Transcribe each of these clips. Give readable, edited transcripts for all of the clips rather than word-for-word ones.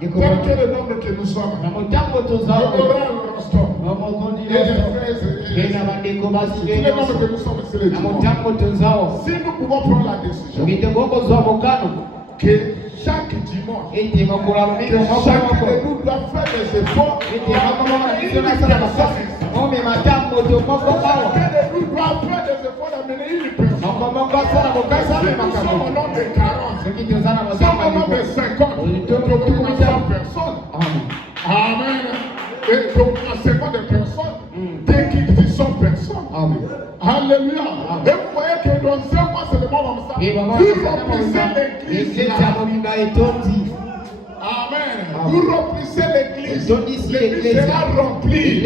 Quel est le nombre que nous sommes? Si nous pouvons prendre la décision que chaque dimanche, que chacun de nous doit faire des efforts, chacun de nous doit faire des efforts d'amener une personne. Nous sommes au nombre de 40, nous sommes au nombre de 50, nous sommes 100 personnes. Amen. Et donc à 50 personnes, dès qu'il dit 100 personnes. Amen. Alléluia. Et vous voyez que dans un mois seulement comme ça, vous remplissez l'église. Amen. Vous remplissez l'église. L'église sera remplie.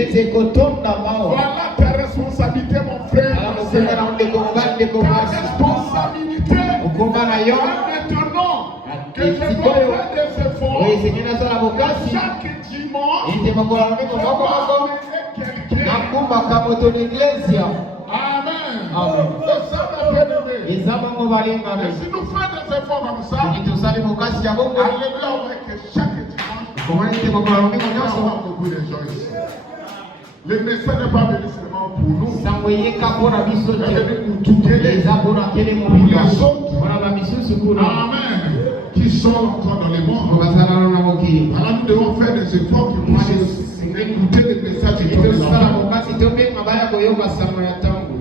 Voilà ta responsabilité, mon frère. Ta responsabilité. Maintenant que je dois faire des efforts, chaque dimanche, Amen. C'est ça ma bien-aimée. Et si nous faisons des efforts comme ça, alléluia, que chaque dimanche, on va avoir beaucoup de gens ici. Le message n'est pas venu seulement pour nous. Il est venu pour tous les autres. Amen. Qui sont encore dans les mondes. Alors nous devons faire des efforts pour écouter les messages de Dieu.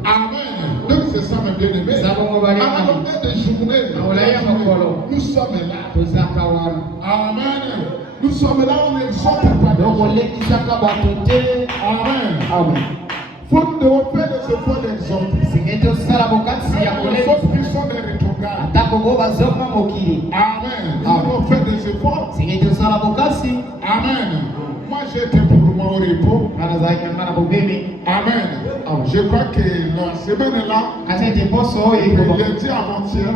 Amen. Donc c'est ça mes bien-aimés. Alors des journées, nous sommes là. Amen. Nous sommes là, on ne sommes pas. Amen. Amen. Faut nous devons faire des efforts d'exemple. Nous sommes puissants des rétrogrades. Amen. Nous devons faire des efforts. Amen. Moi j'ai été pour moi au repos. Amen. Je crois que la semaine là, lundi avant-hier.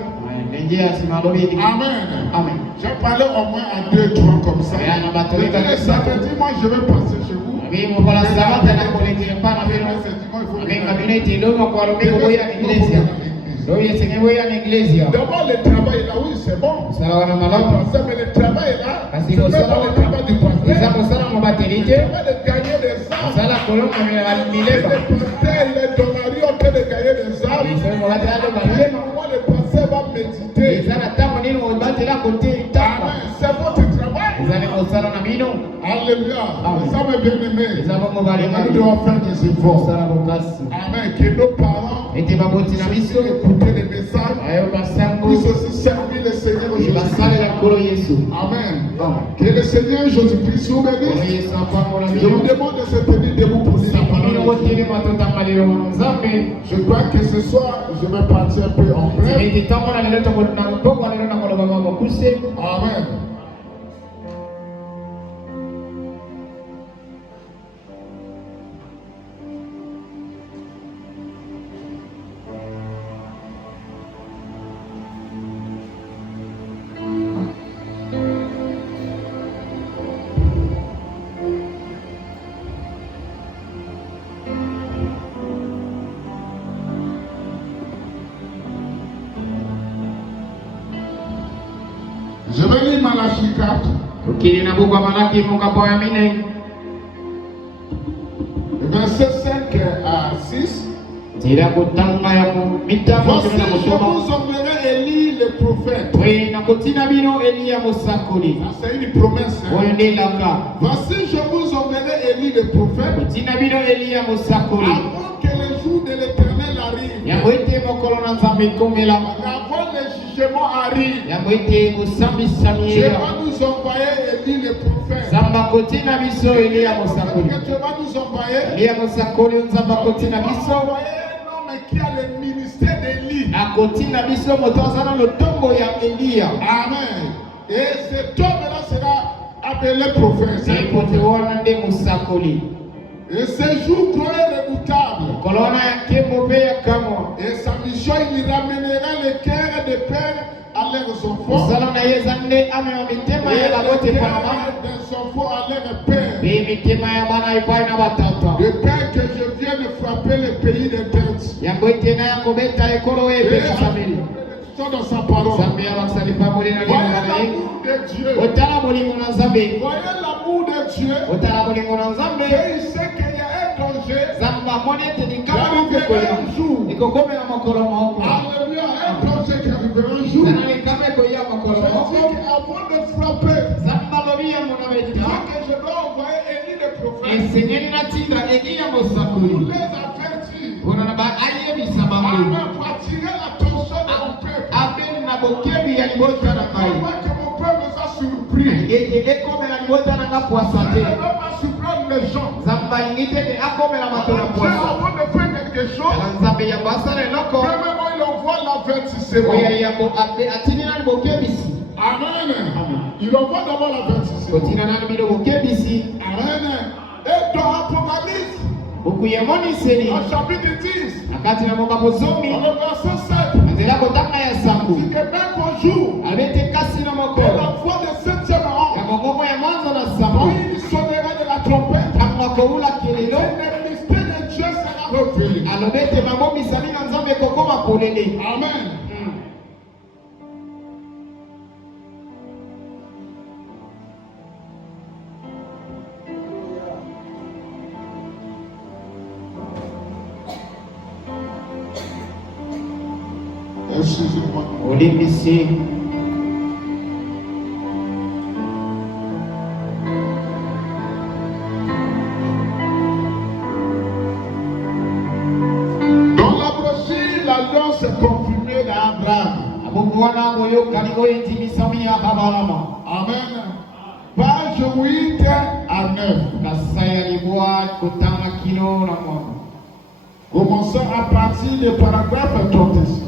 Amen. Amen. J'ai parlé au moins à 2-3 comme ça. Et le samedi, moi je vais passer chez vous. D'abord le travail là, oui c'est bon. Mais le travail là, c'est pas le travail du pasteur. Le travail de gagner des âmes. Le pasteur, il est dans la rue en train de gagner des âmes. Le pasteur va méditer. Amen. C'est votre travail. Alléluia. Ça m'a bien aimé. Nous devons faire des efforts. Amen. Que nos parents écouter les messages. Puissent aussi servir le Seigneur Jésus-Christ. Amen. Que le Seigneur Jésus-Christ vous bénisse. Je vous demande de se tenir debout pour sa parole. Je crois que ce soir, je vais partir un peu en bref. Amen. Je vais lire Malachie 4. Verset 5 à 6. Voici, je vous enverrai Élie le prophète. C'est une promesse. Voici, je vous enverrai Élie le prophète. Avant que le jour de l'Éternel arrive. Avant le jugement arrive. Je vais nous envoyer Élie le prophète. Que tu vas nous envoyer. Qui a le ministère d'Élie. Amen. Et cet homme-là sera appelé prophète. Et ce jour très redoutable. Et sa mission, il ramènera les cœurs des pères à leurs enfants. Et les cœurs des enfants à leurs pères. De père que je viens de frapper le pays des têtes. Dans sa parole. Voyez l'amour de Dieu. Voyez l'amour de Dieu. Et il sait qu'il y a un danger. Il arrivera un jour. Alléluia, un danger qui arrivera un jour. Avant de frapper, il faut que je dois envoyer Élie le prophète. Pour les avertir. Pour attirer l'attention de mon peuple. Que mon peuple soit surpris. Je ne veux pas surprendre les gens. Avant de faire quelque chose, premièrement il envoie l'avertissement. Amen. Il envoie d'abord l'avertissement. Amen. Et dans l'Apocalypse, au chapitre 10, dans le verset 7, si quelqu'un conjoue de la voix de 7e rang, quand il sonnera de la trompette, le mystère de Dieu sera révélé. Amen. Excusez-moi. Dans la brochure, l'alliance est confirmée d'Abraham. Amen. Page 8 à 9. Commençons à partir du paragraphe 36.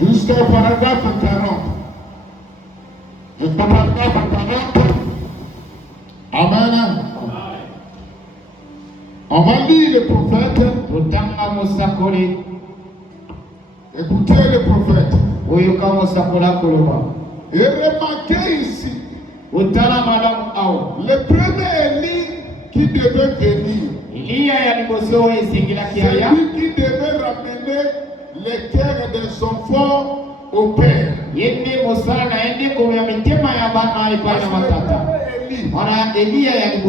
Jusqu'au paragraphe 40. Jusqu'au paragraphe 40. Amen. On va lire le prophète. Écoutez le prophète. Et remarquez ici. Le premier Élie qui devait venir. C'est lui qui devait ramener les cœurs des enfants au Père.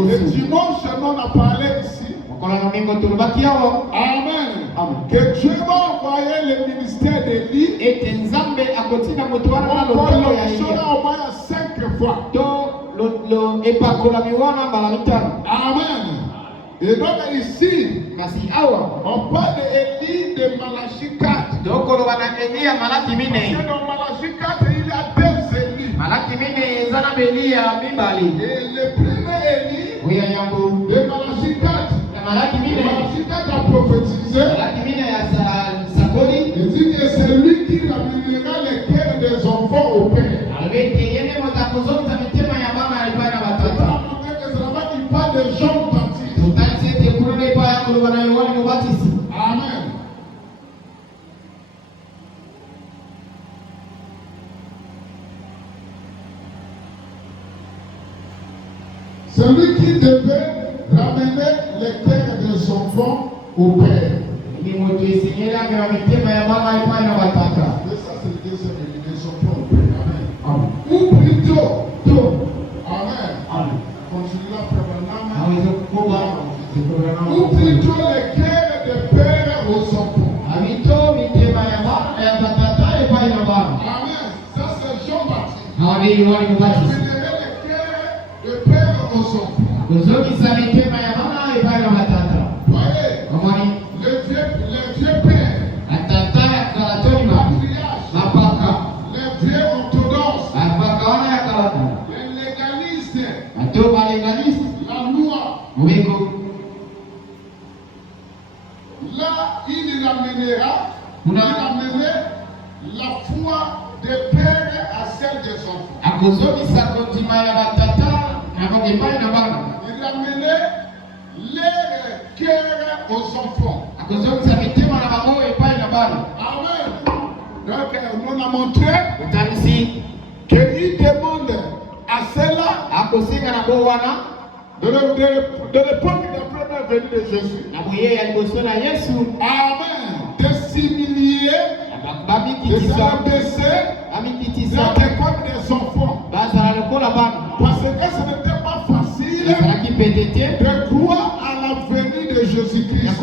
Le dimanche, on a parlé ici. Amen. Que Dieu va envoyer le ministère d'Élie. Au moins 5 fois. Amen. Et donc ici, on parle d'Élie de Malachie 4. Parce que dans Malachie 4, il y a 2 Élie. Et le premier Élie de Malachie 4, Malachie 4 a prophétisé. Il dit que c'est lui qui ramènera les cœurs des enfants au Père. Il parle de Jean Baptiste. Amen. Celui qui devait ramener les cœurs des enfants au Père. Et ça, c'est le deuxième élimination pour le Père. Amen. Ou plutôt, Amen. Continuez après. Ou plutôt les cœurs des pères aux enfants. Amen. Ça, c'est Jean Baptiste. Ramènerait les cœurs des pères aux enfants. Voyez, les vieux pères, les vieux orthodoxes, les légalistes, la loi. Là, il ramènera la foi des pères à celle des enfants. Il amenait les cœurs aux enfants. Amen. Donc, on a montré qu'il demande à cela de l'époque de la première venue de Jésus. Amen. De s'humilier, de s'abaisser, d'être comme des enfants. Parce que ce n'était pas facile de croire à la venue de Jésus-Christ.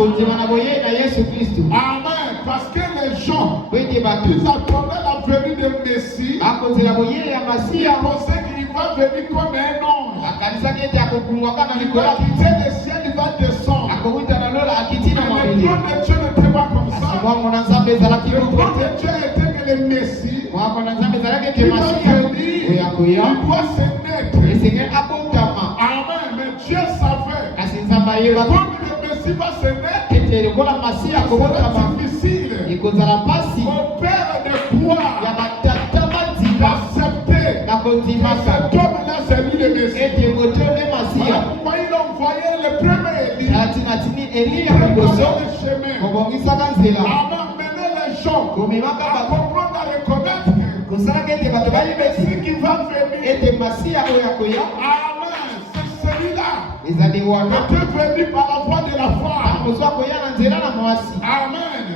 Amen. Parce que les gens, ils attendaient la venue de Messie. Ils pensaient qu'il va venir comme un ange. Il va quitter le ciel, il va descendre. Mais le plan de Dieu n'était pas comme ça. Le plan de Dieu était que le Messie, il va venir, il doit se naître. Amen. Mais Dieu savait, comme le Messie va se naître, sera difficile au Père de croire, d'accepter que cet homme-là, c'est lui le Messie. Voilà pourquoi il a envoyé le premier Élie. Préparer le chemin. Avant mener les gens à comprendre, à reconnaître que celui qui va venir. Amen. C'est celui-là. Il était venu par la voie de la foi. Amen.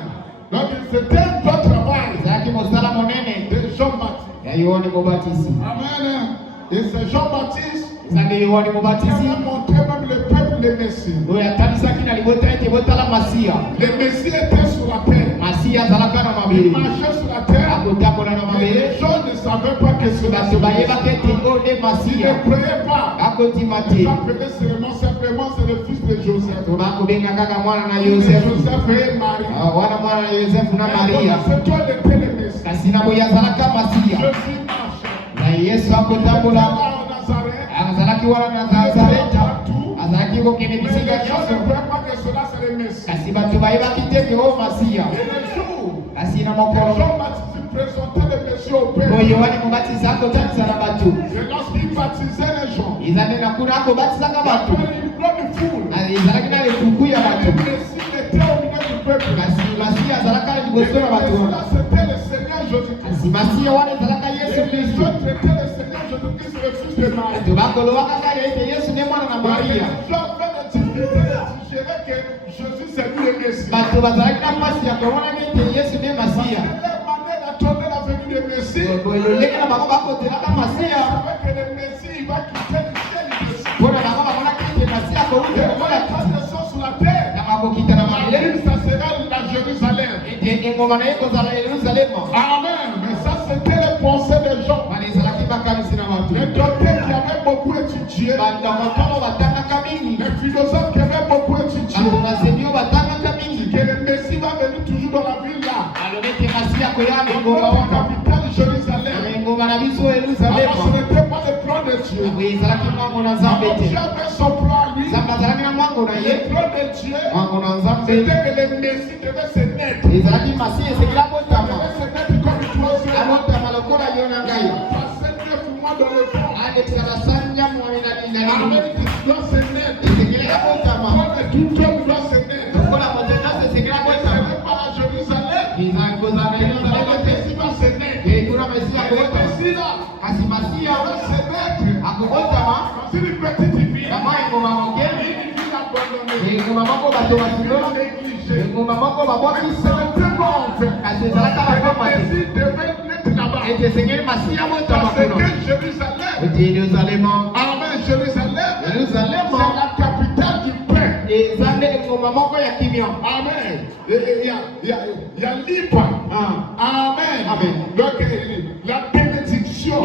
Donc c'était un bon travail de Jean-Baptiste. Amen. Et c'est Jean-Baptiste qui a montré même le peuple le Messie. Le Messie était sur la terre. Il marchait sur la terre. Mais les gens ne savaient pas que cela se passait. Ils ne croyaient pas. Ils appelaient simplement c'est le fils de Joseph. Joseph et Marie. C'est toi le Messie. Je suis marchand. Azalaki wana na Nazareth, azalaki kokende bisika nyonso. Kasi bato bayebaki te ke o Masiya. Kasi na mokolo oyo wali mobatiza akotangisa na bato. Ezalaki na kuna akobatisaka bato. Ezalaki na lefuku ya bato. Kasi Masiya azalaka liboso na bato. Kasi Masiya wana ezalaka Yesu Kristo. Tubakolo wakaka yete Yesu ne mwana na Maria. Bato bazalaki na mpasi ya kuona nete Yesu ne Masiya. Lolenge na bango bakotelaka Masiya. Mpona bango bamonaki ete Masiya akouta lokola kiti. Na bakokita na malele. Ete engoma na ye kozala Yerusalema. Amen. Mais ça c'était les pensées des gens. Les docteurs qui avaient beaucoup étudié, les philosophes qui avaient beaucoup étudié, que le Messie va venir toujours dans la ville là. Dans notre capitale Jérusalem. Alors ce n'était pas le plan de Dieu. Alors Dieu avait son plan à lui. Le plan de Dieu, c'était que le Messie devait se naître. Il devait se naître comme une oiseau. Dans le fond. Amen. Il doit se naître. Tout homme doit se naître. Ce n'est pas à Jérusalem. Le Messie va se naître. Le Messie là, il va se naître. Dans une petite ville. Une ville abandonnée. Une ville négligée. C'est le démon en fait. Le Messie devait naître là-bas. Parce que Jérusalem. Amen. Jérusalem. C'est la capitale du pain. Amen. Il y a l'Ipa. Amen. Donc la bénédiction.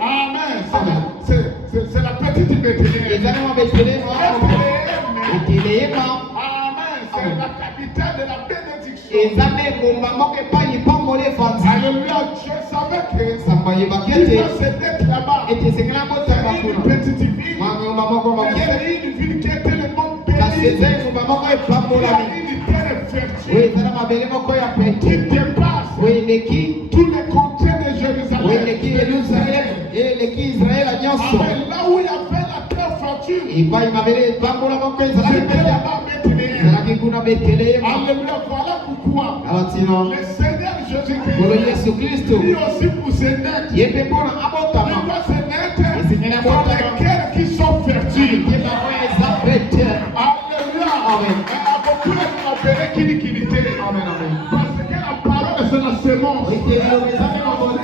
Amen. C'est la petite Bethléem. Amen. C'est la capitale de la bénédiction. Alléluia. Je savais que il va se naître là-bas. C'est une petite ville. C'est une ville qui était le monde béni. Il y a une terre fertile qui dépasse tous les contrées de Jérusalem. Amen. Là où il y avait voiture. Ipa imabele pambola moko ezalaki C'était pete. là-bas Bethléem. Ezalaki kuna Betelehem. Alléluia, voilà pourquoi Abatina. le Seigneur Bolo Jésus-Christ, Yesu Kristo. lui aussi pour se naître, Yepe mpona il abotama. doit se naître Seigneur dans abotama. les cœurs qui sont fertiles. Yeba mwe eza pete. Alléluia. Amen. Beaucoup m'appellent Kini-Kinité. Amen, amen. Parce que la parole c'est la semence. Ekelo ezaki na moto.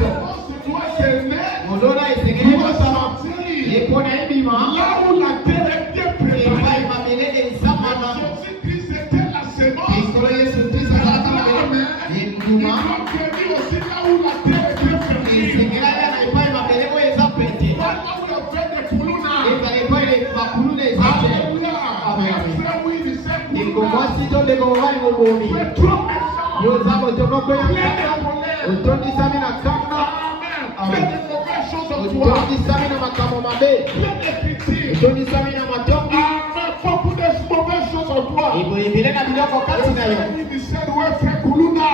C'est toi, c'est naître. Mondona Tu esengeli dois kosala. sortir Epona ebima. là où la terre est bien Epa préparée. imabele ezamama. Jésus-Christ était la semence. Ekolo Yesu Kristo azalaka mabele. Ekuma. Il doit venir aussi là où la terre est bien fertile. Esengela ya na epa imabele mwe eza pete. Là où le fait de Kuluna. Ezala epa ile bakuluna eza te. Alléluia. Amen, amen. Frère, oui, il sait Eko Kuluna. mwasi to ndeko mobali mobomi. Tu es trop méchant. Yo eza moto moko ya Plein kaka. de colère. Otondisami na kanda. Amen. Fais de mauvaises choses en toi. Otondisami na makambo mabe. Plein de critiques. Otondisami na matongi. Amen. Beaucoup de mauvaises choses en toi. Eboyebele na biloko kati na yo. Il sait où est frère Kuluna.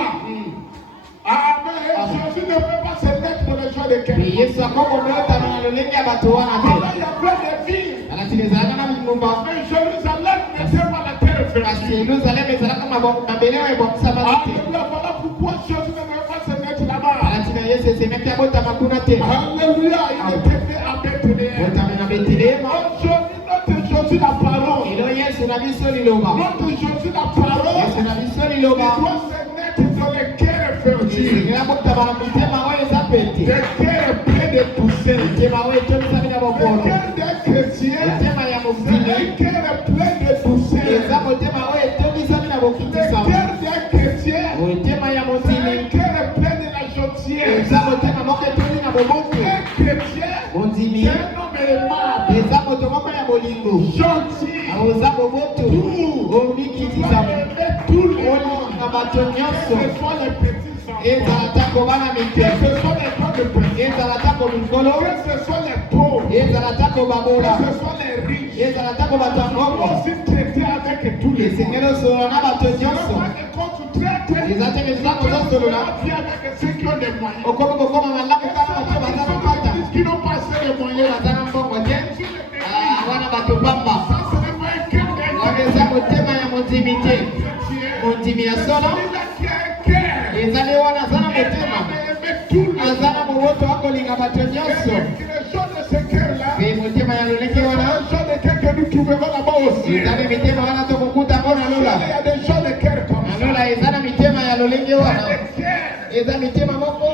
Amen. Jésus ne peut pas se mettre dans les joies de quelqu'un. Yesu akokomeyotana na lolenge ya bato wana Voilà, te. il y a plein de vies. Alati ezalaka na bingumba. Mais Jérusalem n'était pas la terre Kasi fertile. Yerusalemu ezalaka mabele oyo ebongisama te. Alléluia. Voilà pourquoi Jésus ne peut pas se mettre là-bas. Alati na Yesu esemeki abotama kuna te. Alléluia. Il était fait à Bethléem. Botami na Betelema. Aujourd'hui, notre Jésus, la parole. Elo Yesu na biso liloba. Notre Jésus, la parole. Yesu na biso Il liloba. doit se mettre dans les cœurs fertiles. Esengela botama na mitema oyo eza pete. Des cœurs pleins de poussées. Mitema oyo etomisami na Le bokolo. cœur d'un chrétien, Motema ya c'est mokili. un cœur plein de poussées. Eza motema oyo etomisami na Le bokitisama. cœur d'un chrétien, Motema ya c'est un motili. cœur plein de la gentillesse. Eza motema moko etomi na boboto. Un chrétien, Mondimi. c'est un homme aimable, Eza moto moko ya bolingo. gentil, Oza boboto. doux. Omikitisama. Aimer tout le monde. Olinga bato Que nyonso. ce soit les petits enfants, Ezala tako bana que mike. ce soit les gens de personnes, Ezala tako mikolo. que ce soit les pauvres, Ezala tako que babola. ce soit les riches. Ezala tako bato ya On doit ngombo. aussi traiter avec tous les gens. Esengeli osolola na bato nyonso. Quand tu traites, Eza te mezala tu kozosolola. bien avec ceux qui ont des moyens. Okomi kokoma malamu kaka bato baza kopata. Qui n'ont pas assez de Oyo moyens. baza na mbongo te. Wana bato pamba. Ça, ce n'est pas un cœur d'un Wana eza motema ya mondimi te. chrétien. Mondimi ya solo. Celui-là qui a un cœur. ezali wana aza na motema. Aimer tout le Aza na moboto akolinga bato monde. nyonso. Les gens de ce cœur-là, Pe motema ya lolenge c'est wana. un genre de cœur que nous trouverons là-bas aussi. ezali mitema wana tokokuta mpo na Il lola. y a des gens de cœur comme Na ça. lola eza na mitema ya lolenge wana. Des cœurs. Eza mitema moko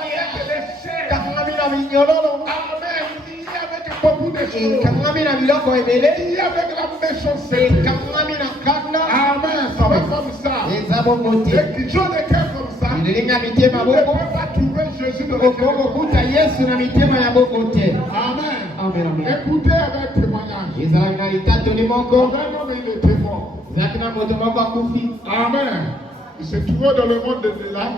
Avec les chairs. ekangami na minyololo. Amen. Il y a avec beaucoup de choses. ekangami na biloko ebele. Il y a avec la méchanceté. ekangami na kanda. Amen. Ça va comme ça. eza bongo te. Les gens de cœur comme ça. elingi ya mitema Tu ne boko. peux pas trouver Jésus dans le cœur. okokokuta yesu na mitema ya boko te. Amen. Amen, amen. Écoutez avec témoignage. ezalaki na litatoli moko. Un homme, il était mort. ezalaki na moto moko akufi. Amen. Il se trouvait dans le monde de là.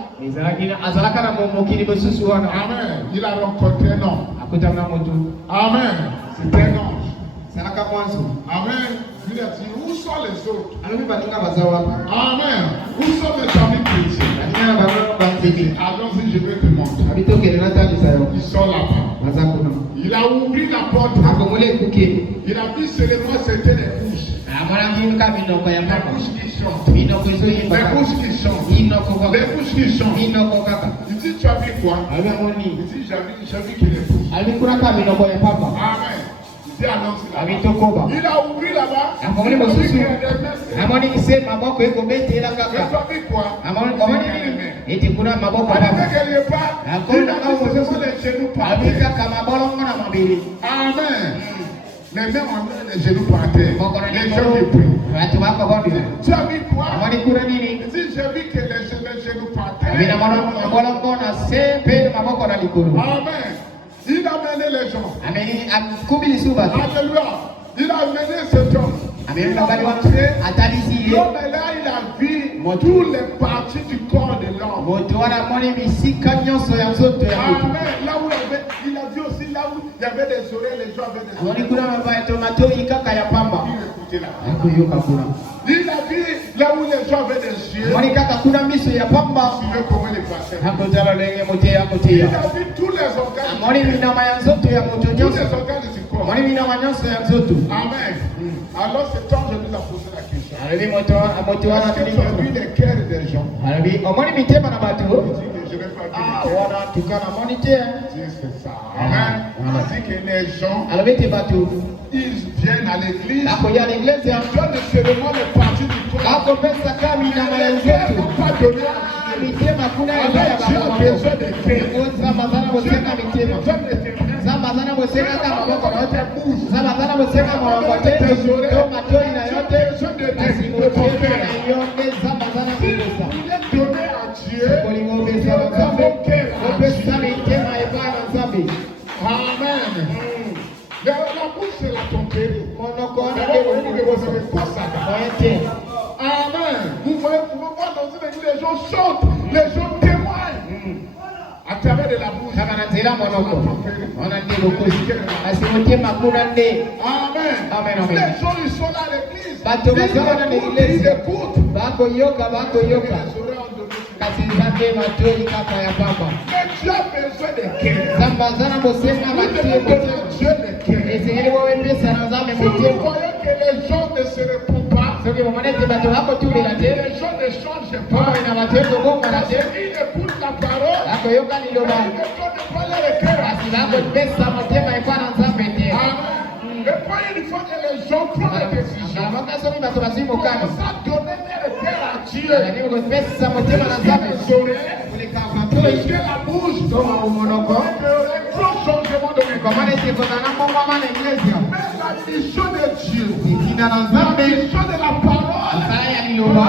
azalaka na mokili mosusu wana. Amen. Il a rencontré un homme. akutana na moto. Amen. C'était un ange. ezalaka mwanzo. Amen. Il a dit, où sont les autres? alobi baninga baza wapi. Amen. Où sont les amis chrétiens? baninga na bango banzemi. Allons-y, je vais te montrer. abi tokende natalisa yo. Ils sont là-bas. baza kuna. Il a ouvert la porte. akomoli ekuke. Il a dit seulement c'était les bouches. amonaki ka minoko ya Les papa. bouches qui chantent. minoko ezoyimba Les kaka. bouches qui chantent. minoko Les kaka. bouches qui chantent. minoko kaka. Il dit, tu as vu quoi? abi Il amoni. dit, j'ai vu qu'il est bouche. abi kuna ka minoko ya papa. Amen. Il dit, allons-y abi là-bas. tokoba. Il a ouvert là-bas. akomoli Il a vu mosusu. qu'il y a des mains. amoni se maboko ekobetela Mais tu kaka. as vu quoi? amoni Il omoni dit, il y a des nini. mains. eti kuna maboko ya Avec papa. quelque part, il a dit seulement les genoux par abi terre. kaka mabolongo na mabele. Amen. Les mains ont mis les genoux par terre. Moko na Les gens qui likolo. prient. Bato bakobondela. Tu as vu quoi? amoni kuna nini. Il dit, j'ai vu que les genoux par abi na terre. mabolongo na se mpe maboko na likolo. Amen. Il a mené les gens. ameni akubilisi bato. Alléluia. Il a mené cet homme. ameni Il a mobali montré. wa atalisi ye. L'homme là, il a vu toutes les parties du corps de l'homme. moto wana amoni bisika nyonso ya nzoto ya moto. Amen. Là où il a dit aussi, là où il y avait des oreilles, les gens avaient des amoni oreilles. kuna mabato matoi kaka ya pamba. Il écoutait là. akuyoka kuna. Il a vu là où les gens avaient des yeux. amoni kaka kuna miso ya pamba. Il veut comment les passer. akotala lenge mote Il akoteya. a vu tous les organes. amoni minama ya nzoto ya moto Tous nyonso. les organes du corps. Amen. Alors cet ange nous a posé la question. Est-ce que tu as vu les cœurs des gens? Je ne vais pas dire. C'est ça. Amen. On dit que les gens, ils viennent à l'église. Ils donnent seulement les parties du corps. Ils n'ont pas donné à Dieu. Alors Dieu a besoin de cœur. Amen. La bouche, c'est la tromperie. Amen. Vous voyez, voir dans une église, les gens chantent, les gens témoignent. À travers de la bouche. Amen. Les gens, ils sont là à l'église. Ils écoutent. Mais Dieu a besoin de cœur. Si vous voyez que les gens ne se répondent pas, les gens ne changent pas, ils écoutent la parole, ils ne donnent pas leur cœur. Et puis une fois que les gens prennent la décision, commencent à donner leur cœur à Dieu, toucher la bouche, un grand changement de vie. Mais la mission de Dieu, la mission de la parole,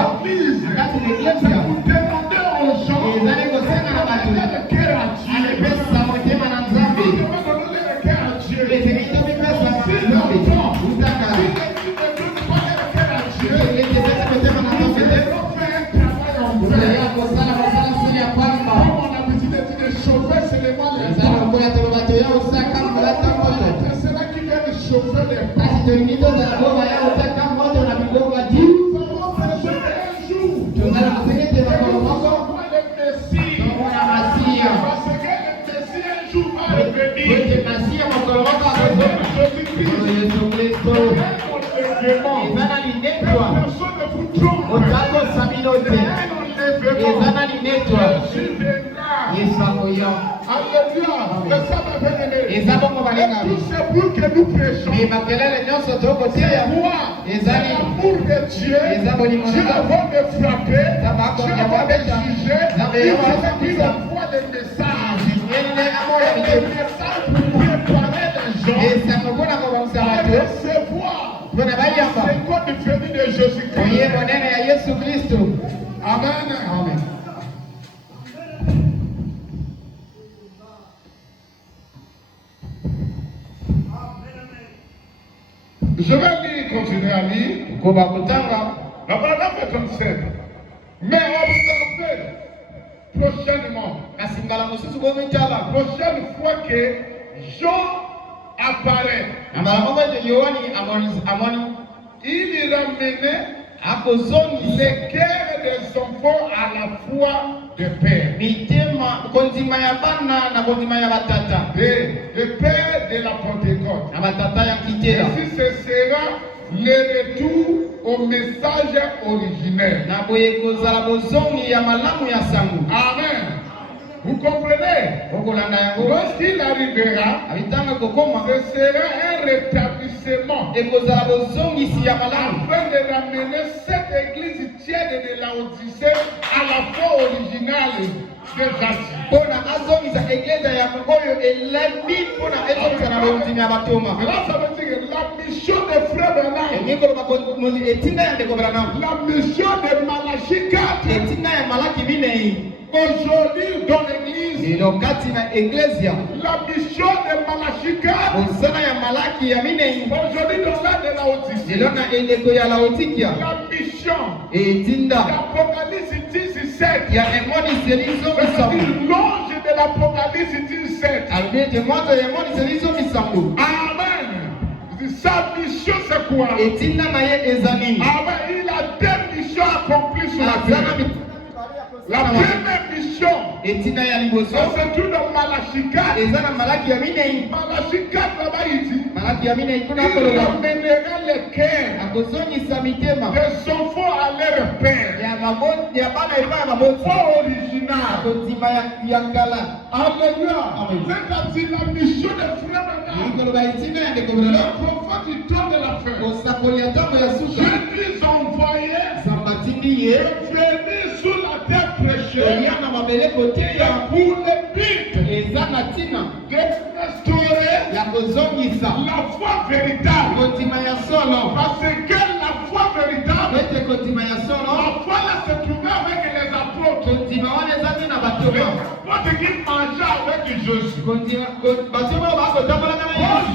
l'église, c'est pour demander aux gens de donner le cœur à Dieu. C'est pour que nous prêchons. C'est l'amour de Dieu. Dieu avant de frapper, Dieu avant de juger, il envoie des messages. Des messages pour préparer les gens à recevoir le second du venue de Jésus-Christ. Amen. Amen. Je vais lire, continuer à lire. La paragraphe 37. Mais observez prochainement, prochaine fois que Jean apparaît, il ramenait les cœurs des enfants à la foi de père. Le père de la Pentecôte. Ainsi ce sera le retour au message originel. Amen. Vous comprenez? Lorsqu'il arrivera, ce sera un rétablissement afin de ramener cette église tiède de Laodicée à la foi originale de Jésus. Cela, ça veut dire que la mission de Frère Branham, la mission de Malachi 4, aujourd'hui dans l'église, la mission de Malachi 4, aujourd'hui dans la de Laodicée, la mission d'Apocalypse 17, l'ange de l'Apocalypse 17. Amen. Sa mission c'est quoi? Amen. Il a deux missions accomplies sur la terre. La première mission, c'est tout dans Malachi 4. Malachi 4 là-bas il dit, emmènera les cœurs de son faux à leur père. Faux original. Alléluia. C'est la mission de frère Branham. Le prophète du temps de la fin. Jésus envoyé venir sur la terre prêcher pour le but d'instaurer la foi véritable. Parce que la foi véritable, la foi là se trouvait avec les apôtres. L'apôtre qui mangeait avec Jésus. Quand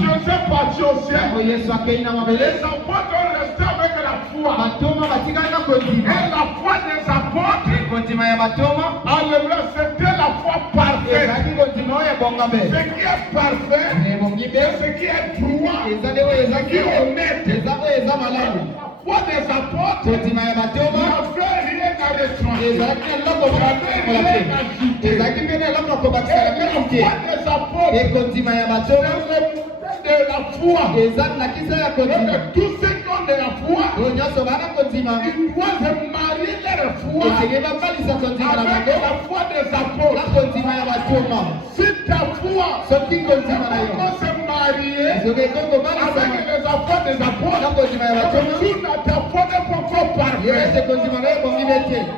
Joseph partit au ciel, les apôtres ont resté avec la foi. Et la foi des apôtres, alléluia, c'était la foi parfaite. Ce qui est parfait, ce qui est droit, ce qui est honnête. La foi des apôtres n'avait rien à retranscrire. La foi des apôtres, de la foi. Donc tous ceux qui ont de la foi, ils doivent marier leur foi avec la foi des apôtres. Si ta foi ne peut pas se marier avec les apôtres des apôtres, si ta foi n'est pas encore parfaite,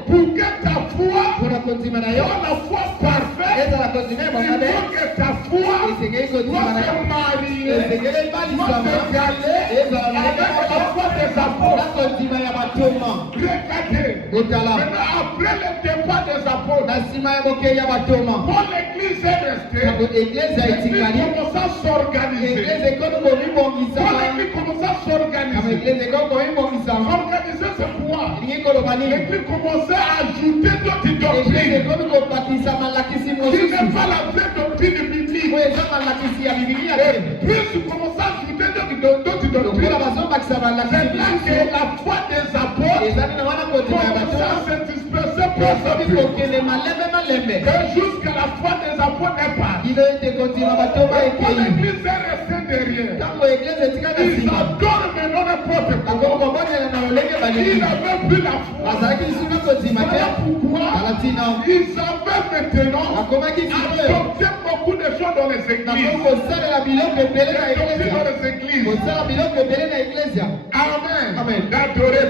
pour que ta foi soit la foi parfaite, il faut que ta foi doit se marier, doit se caler avec la foi des apôtres. Regardez, maintenant après le départ des apôtres, quand l'église est restée, l'église commença à s'organiser. Quand l'église commença à s'organiser, c'est quoi? L'église commençait à ajouter d'autres doctrines qui n'est pas la vraie doctrine biblique. Puis tu commences à ajouter d'autres doctrines. C'est là que la foi des apôtres commençait à se disperser peu à peu. Que jusqu'à la foi des apôtres n'est pas. Quand l'église est restée derrière, ils adorent maintenant n'importe quoi. Ils n'avaient plus la foi. Voilà pourquoi ils avaient maintenant adopté beaucoup de choses dans les églises. Amen. D'adorer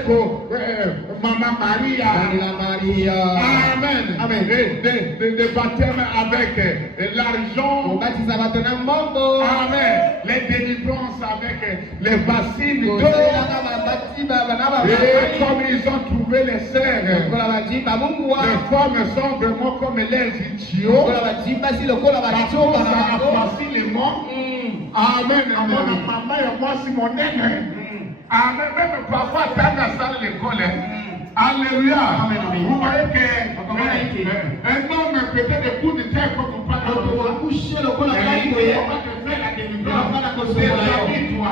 Maman Maria. Amen. De baptême avec l'argent. Amen. Les délivrances avec les bassines d'eau. Et comme ils ont trouvé les sœurs, les femmes sont vraiment comme les idiots. Parce qu'on a facilement. Amen. Maman et moi, si mon aîné. Amen. Même parfois, quand on a ça à l'école. Alléluia. Vous voyez qu'un homme peut-être des coups de terre quand on parle de ça. Il va te faire la délivrance. C'est la vie, toi.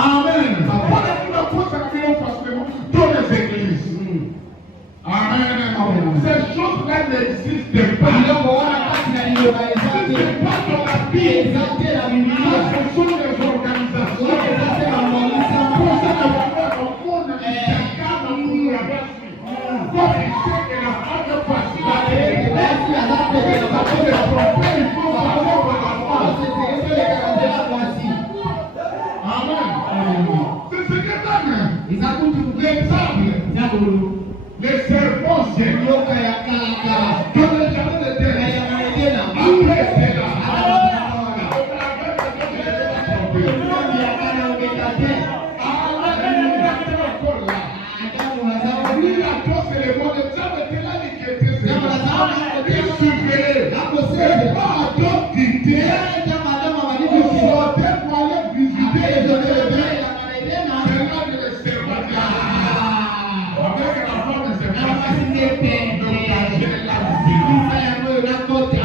Amen. Dans les églises. Amen. Ces choses-là n'existent pas. Ce n'est pas dans la Bible. Ce sont les organisations. Les serpents, c'est dans le jardin de terre. Après, c'est là.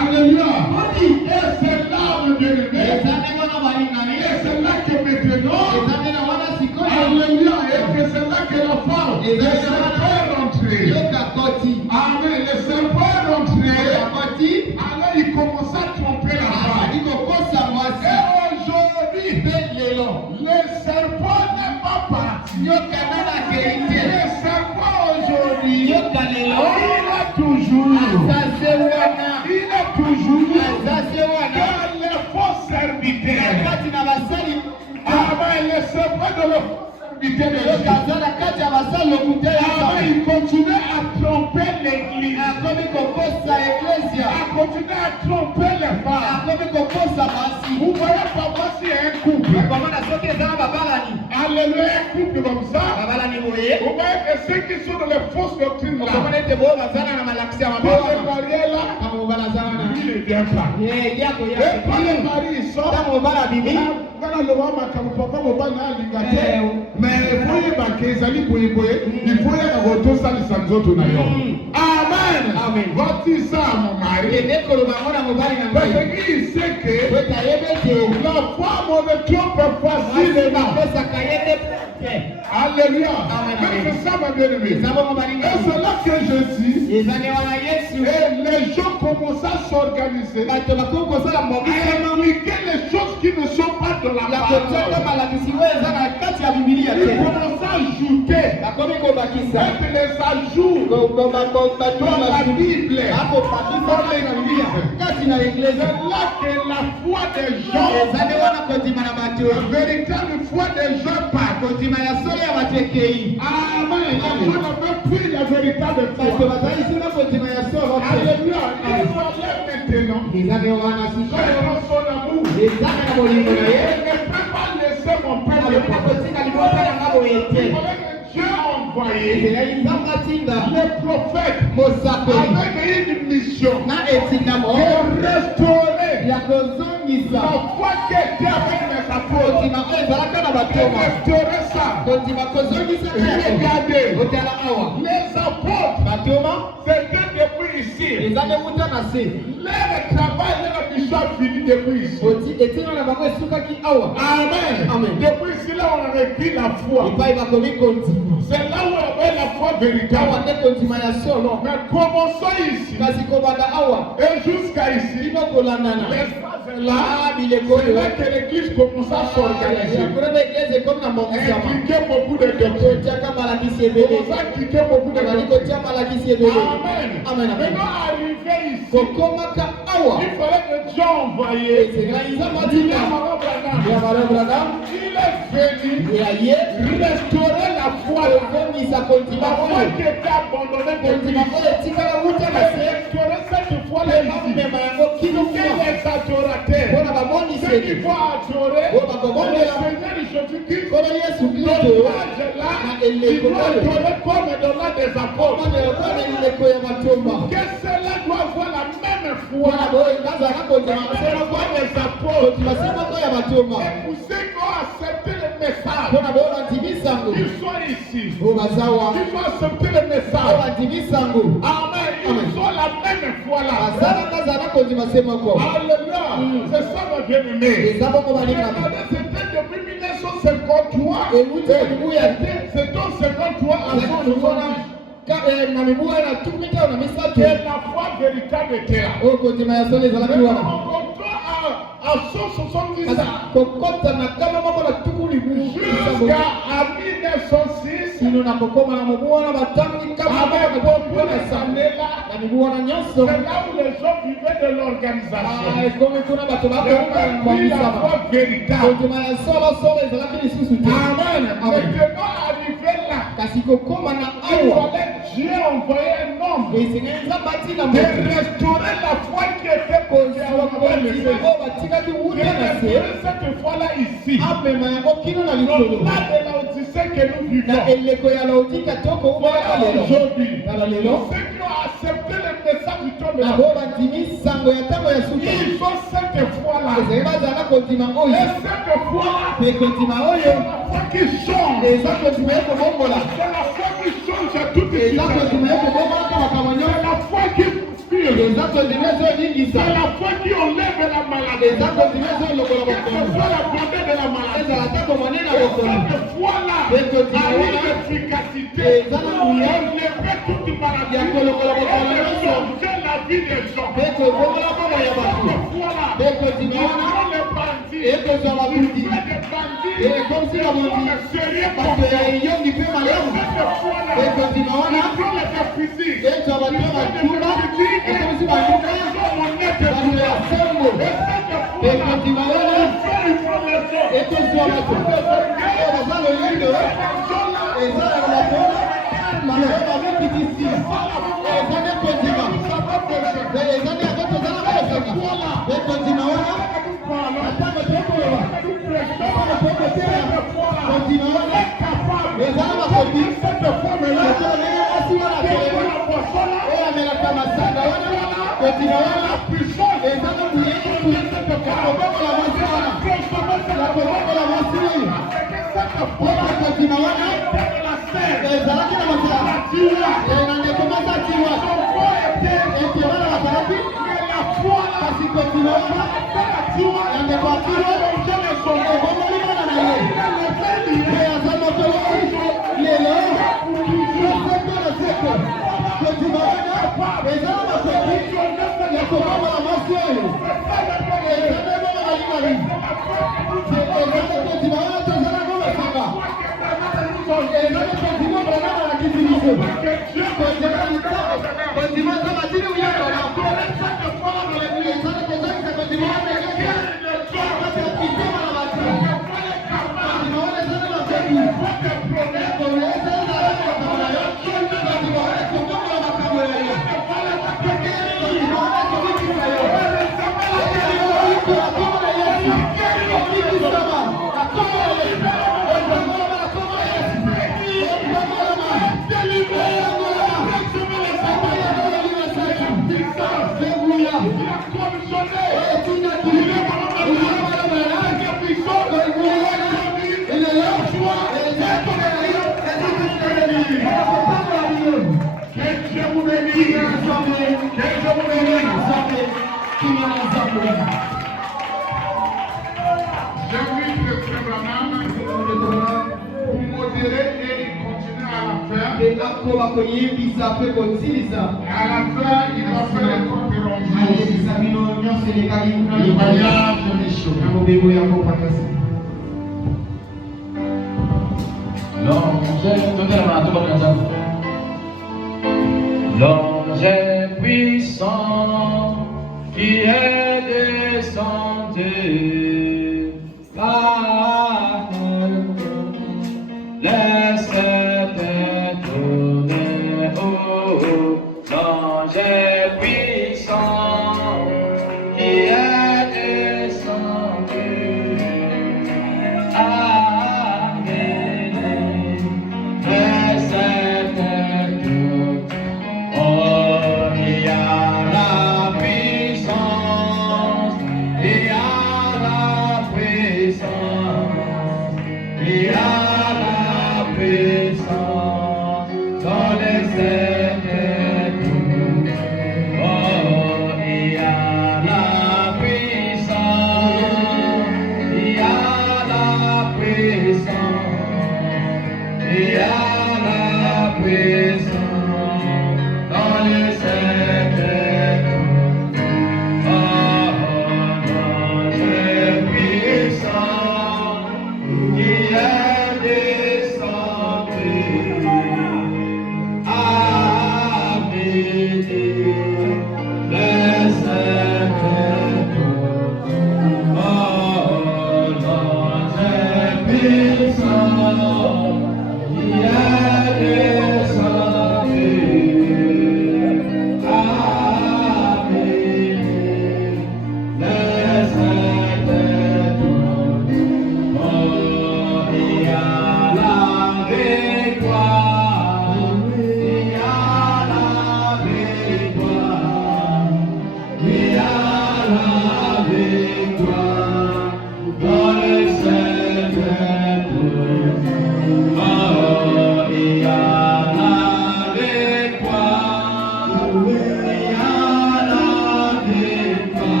Alléluia. Et c'est là, mon bien-aimé. Et c'est là que maintenant, alléluia, et que c'est là que la femme, le serpent est rentré. Amen, le serpent est rentré. Alors il commence à tromper la femme. Et aujourd'hui, le serpent n'est pas parti. Le serpent aujourd'hui, il est toujours. Car les faux serviteurs. Amen, le serpent de le il continue à tromper l'église. A continué à tromper les femmes. Vous voyez papa si un couple. Alléluia, un couple comme ça. Vous voyez que ceux qui sont dans les fausses doctrines là, pour le marié là, il ne vient pas. Et quand le mari sort, mais il faut y marquer, il faut y Amen. Voici ça, mon mari. Parce qu'il sait que la femme ne trompe facilement. Alléluia. C'est ça, ma bien-aimée. Et c'est là que je dis, et les gens commencent à s'organiser, à impliquer les choses qui ne sont pas de la parole. Ils commencent à ajouter, mettre les ajouts dans la Bible, dans l'église. C'est là que la foi des gens, la véritable foi des gens part. Amen. La foi n'a même plus la véritable foi. Alléluia. Il fallait maintenant, dans son amour, je ne peux pas laisser mon père le Dieu a envoyé le prophète avec une mission de restaurer la foi qui était avec mes apôtres. De restaurer ça. Regardez, les apôtres, c'était depuis ici. Leur travail, leur mission a fini depuis ici. Amen. Depuis ici, là, on a repris la foi. C'est là où on avait la foi véritable. Mais commençons ici. Et jusqu'à ici, l'espace est là. C'est là que l'église commence à s'organiser. Impliquer beaucoup de doctrines. Commence à impliquer beaucoup de doctrines. Amen. Maintenant, arrivé ici, il fallait que Dieu envoyé. Il est venu restaurer la foi. La foi qui était abandonnée depuis. Restaurer cette foi-là ici. Et les adorateurs, ceux qui vont adorer le Seigneur Jésus-Christ, là, il doit adorer comme dans l'un des apôtres. Que cela doit avoir la même foi comme les apôtres. Et pour ceux qui ont accepté le message, ils sont ici. Ils ont accepté le message. Amen. Ils ont la même foi là. Alléluia. C'est ça, mon bien-aimé. C'était depuis 1953. C'est en 53 à 1970. Que la foi véritable était là. À 170 ans. Jusqu'à 1906. C'est là où les gens vivaient de l'organisation. La foi véritable. Amen. Maintenant arrivé là, il fallait Dieu envoyer un homme de restaurer la foi qui était posée à cette foi-là ici. Donc là de l'Odyssée que nous vivons. Aujourd'hui, ceux qui ont accepté le message du temps de la foi, ils ont cette foi-là. Et cette foi-là, c'est la foi qui change. C'est la foi qui change à toute situation. C'est la foi qui enlève la maladie. Quelle que soit la bonté de la maladie. Cette foi-là a une efficacité. Enlever toute maladie. Et changer la vie des gens. Cette foi-là, les bandits. Il fait des bandits. Comme si la bandit. Parce que il fait malheur. Et continuons. Physique. Et tu vas battre la toula. Et comme si la toula. Et continuons. Et tu vas battre. Et ça le lieu. Et ça la toula. Malheur avec qui ici. Et ça ne continue. Et ça ne continue. Et continuons. À la fin, il va faire les comptes rendus. Le voyage de Michel. L'ange est puissant qui est descendu par laissez tourner haut. L'ange est puissant qui est descendu. Amen. Oh, il y a la puissance, il y a la puissance, il y a la puissance dans les écritures.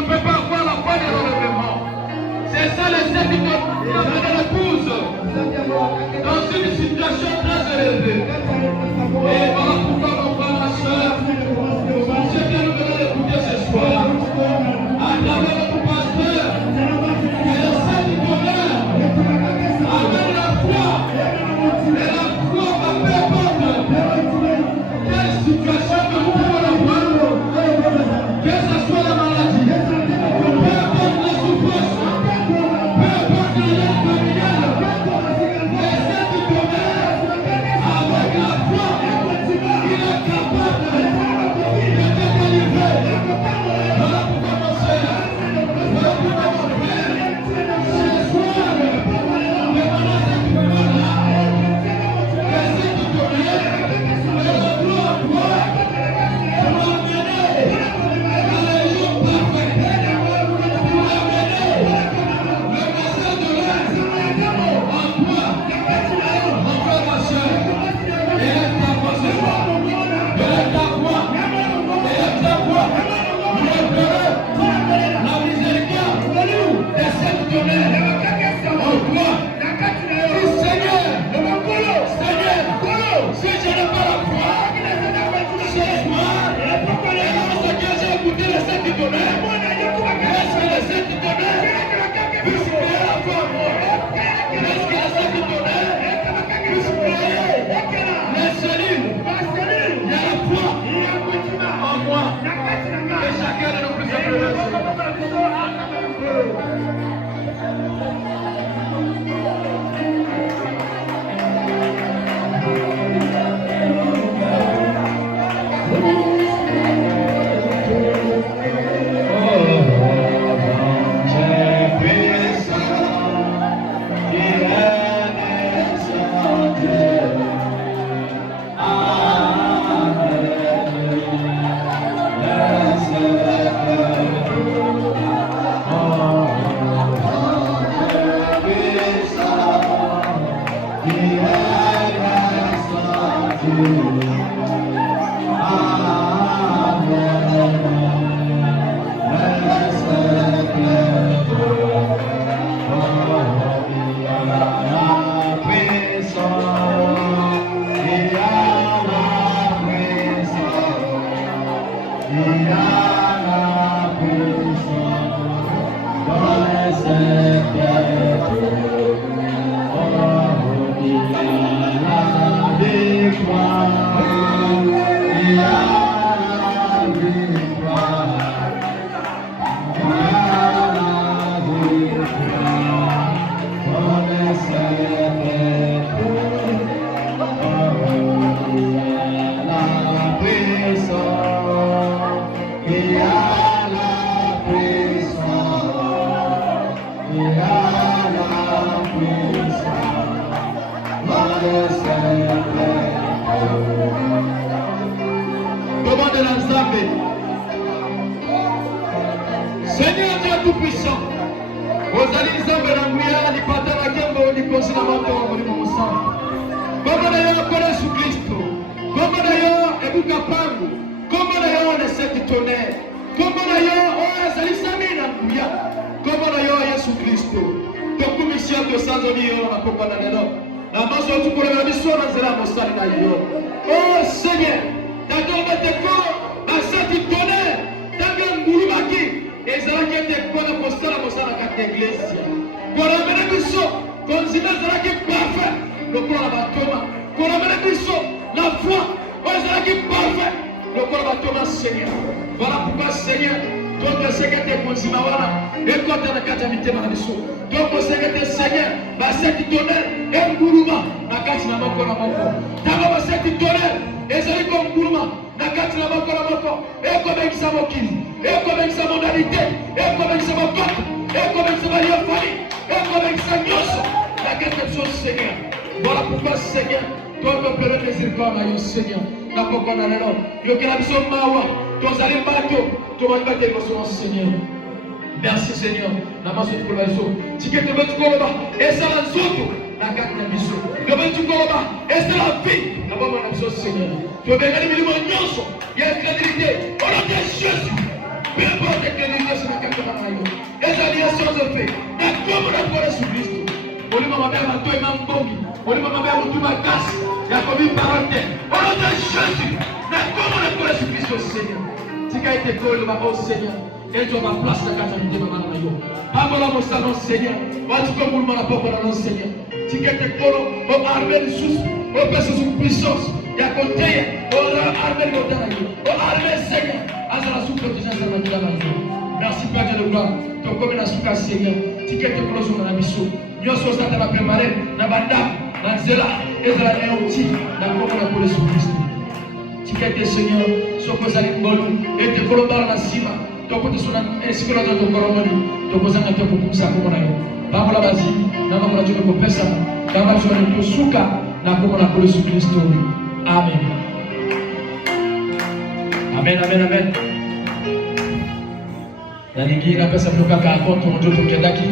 ne peut pas avoir la foi de l'enlèvement. C'est ça le sept qui de l'épouse dans une situation très élevée. Et voilà pourquoi mon frère, ma soeur, je viens nous donner d'écouter ce soir. À travers notre pasteur, et le sept du bonheur, avec la foi. Et la foi va faire porte. Quelle situation que vous pouvez avoir, que ce soit la maladie, peu importe la souffrance, peu importe le lien familial, les sept du bonheur, avec la foi, il est capable de te délivrer. Voilà pourquoi mon frère, voilà pourquoi mon frère, ce soir, demandez cette foi-là. Seigneur Dieu Tout-Puissant, vous allez nous emmener à nous partager la guerre de l'Écosse dans votre temps, mon sang. Comme d'ailleurs, connaît sous Christ, comme d'ailleurs, et vous capable, comme d'ailleurs, les sept tonnerres, comme d'ailleurs, oh, c'est l'Islamine, comme d'ailleurs, Jésus Christ. Donc, mission de Sanzoni, on a pas de nom. La main sur tout pour la mission, on a la mostali d'ailleurs. Oh Seigneur, d'accord, mettez corps, à sept tonnerres, d'accord, Mouloumaki. Et ça va être pour la postale à l'église. Pour amener le biso, considère ça qui est parfait. Le corps va tomber. Pour amener le biso, la foi, ça qui est parfait. Le corps va tomber, Seigneur. Voilà pourquoi, Seigneur, toi, tu sais que tu es considéré. Et quand tu as la catamité, ma biso. Toi, tu sais que tu es Seigneur. Ma cette tonnerre, et Moulouma, la carte n'a pas encore. D'abord, ma cette tonnerre, et ça comme Moulouma. Nakati na bako na bako, comme ça mokili, comme ça modalité, comme ça mokot, comme ça mariofani, comme ça nyoso. La quelque chose Seigneur. Voilà pourquoi Seigneur, toi tu peux le miséricorde à Seigneur. Na poko na lelo, yo kela biso mawa, to zali bato, to mangate ko Seigneur. Merci Seigneur. Na maso pour la biso. Tikete betu ko ba, et ça la zoto. Nakati na biso. Yo betu ko ba, et c'est la vie. Na baba na biso Seigneur. Tu veux gagner le million, il y a une crédibilité. Au nom de Jésus, peu importe quelle église sur laquelle tu vas aller. Et ça dit sans effet. Mais comme on a pour Jésus Christ. On lui m'a bien manteau et m'embongi. On lui m'a bien manteau ma casse. Il y a commis parenté. On a de Jésus. Mais comme on a pour Jésus Christ au Seigneur. Si tu as été collé au Seigneur. Et tu as ma place dans la catamité, maman. Amola mon salon Seigneur. Watu comme nous la porte dans le Seigneur. Si tu as été collé au armée de sous. Au personne sous puissance. Il y a côté. Au armée de l'Otaï. Au armée Seigneur. Azala sous protection de la vie. Merci Père de gloire. Ton comme la souka Seigneur. Si tu as été collé sur la mission. Nous sommes dans la préparée. Nabanda. Nanzela. Ezra et Oti. La comme la police sous Christ. Si tu as été Seigneur. Sokozali Mbolu. Et te collé dans la cima. Toko tsuna esikolo to koromoni toko zanga to kukumsa ko na yo babo la bazi na babo la joko pesa kama tsuna to suka na ko na ko Yesu Kristo. Amen. Amen, amen, amen. Na ningi na pesa mtoka ka konto mtoto kendaki